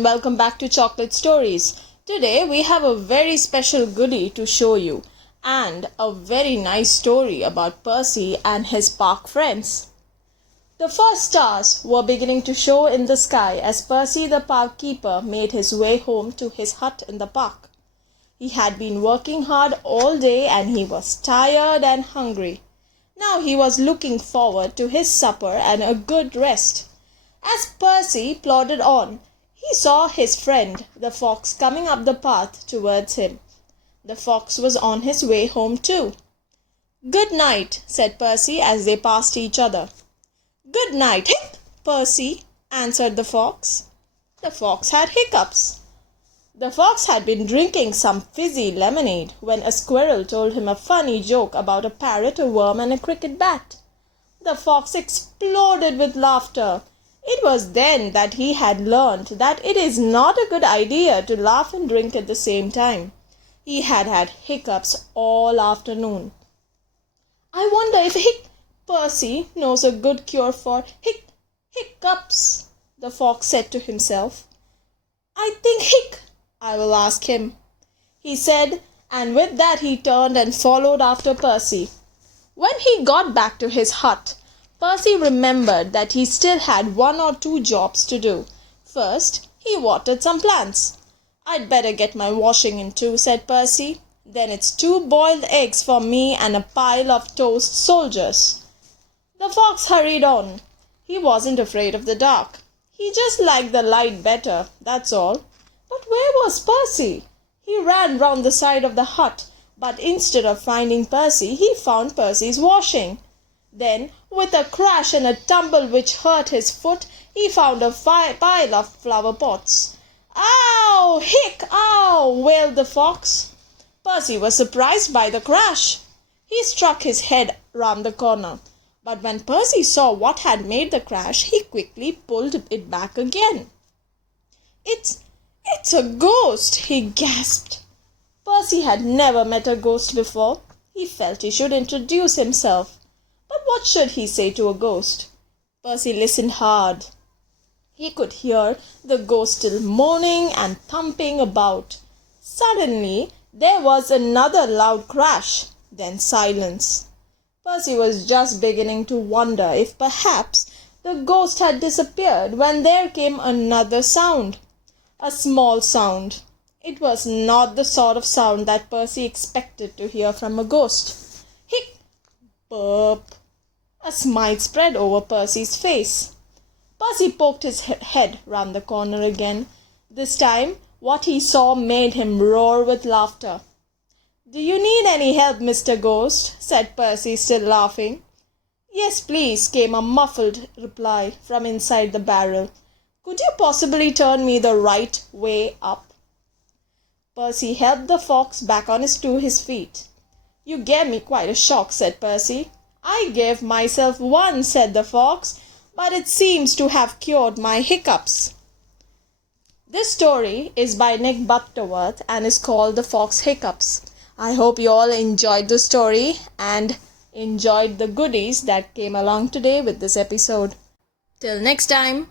and welcome back to Chocolate Stories. Today we have a very special goodie to show you and a very nice story about Percy and his park friends. The first stars were beginning to show in the sky as Percy the park keeper made his way home to his hut in the park. He had been working hard all day and he was tired and hungry. Now he was looking forward to his supper and a good rest. As Percy plodded on, he saw his friend, the fox, coming up the path towards him. The fox was on his way home too. "Good night," said Percy as they passed each other. "Good night, Percy," answered the fox. The fox had hiccups. The fox had been drinking some fizzy lemonade when a squirrel told him a funny joke about a parrot, a worm, and a cricket bat. The fox exploded with laughter. It was then that he had learned that it is not a good idea to laugh and drink at the same time. He had had hiccups all afternoon. "I wonder if Percy knows a good cure for hiccups," the fox said to himself. "I think I will ask him," he said, and with that he turned and followed after Percy. When he got back to his hut, Percy remembered that he still had 1 or 2 jobs to do. First, he watered some plants. "I'd better get my washing in too," said Percy. "Then it's 2 boiled eggs for me and a pile of toast soldiers." The fox hurried on. He wasn't afraid of the dark. He just liked the light better, that's all. But where was Percy? He ran round the side of the hut, but instead of finding Percy, he found Percy's washing. Then, with a crash and a tumble which hurt his foot, he found a pile of flower pots. "Ow! Ow!" wailed the fox. Percy was surprised by the crash. He struck his head round the corner. But when Percy saw what had made the crash, he quickly pulled it back again. It's a ghost," he gasped. Percy had never met a ghost before. He felt he should introduce himself. But what should he say to a ghost? Percy listened hard. He could hear the ghost still moaning and thumping about. Suddenly, there was another loud crash, then silence. Percy was just beginning to wonder if perhaps the ghost had disappeared when there came another sound. A small sound. It was not the sort of sound that Percy expected to hear from a ghost. Burp. A smile spread over Percy's face. Percy poked his head round the corner again. This time, what he saw made him roar with laughter. "Do you need any help, Mr. Ghost?" said Percy, still laughing. "Yes, please," came a muffled reply from inside the barrel. "Could you possibly turn me the right way up?" Percy helped the fox back to his feet. "You gave me quite a shock," said Percy. "I gave myself one," said the fox, "but it seems to have cured my hiccups." This story is by Nick Butterworth and is called The Fox Hiccups. I hope you all enjoyed the story and enjoyed the goodies that came along today with this episode. Till next time.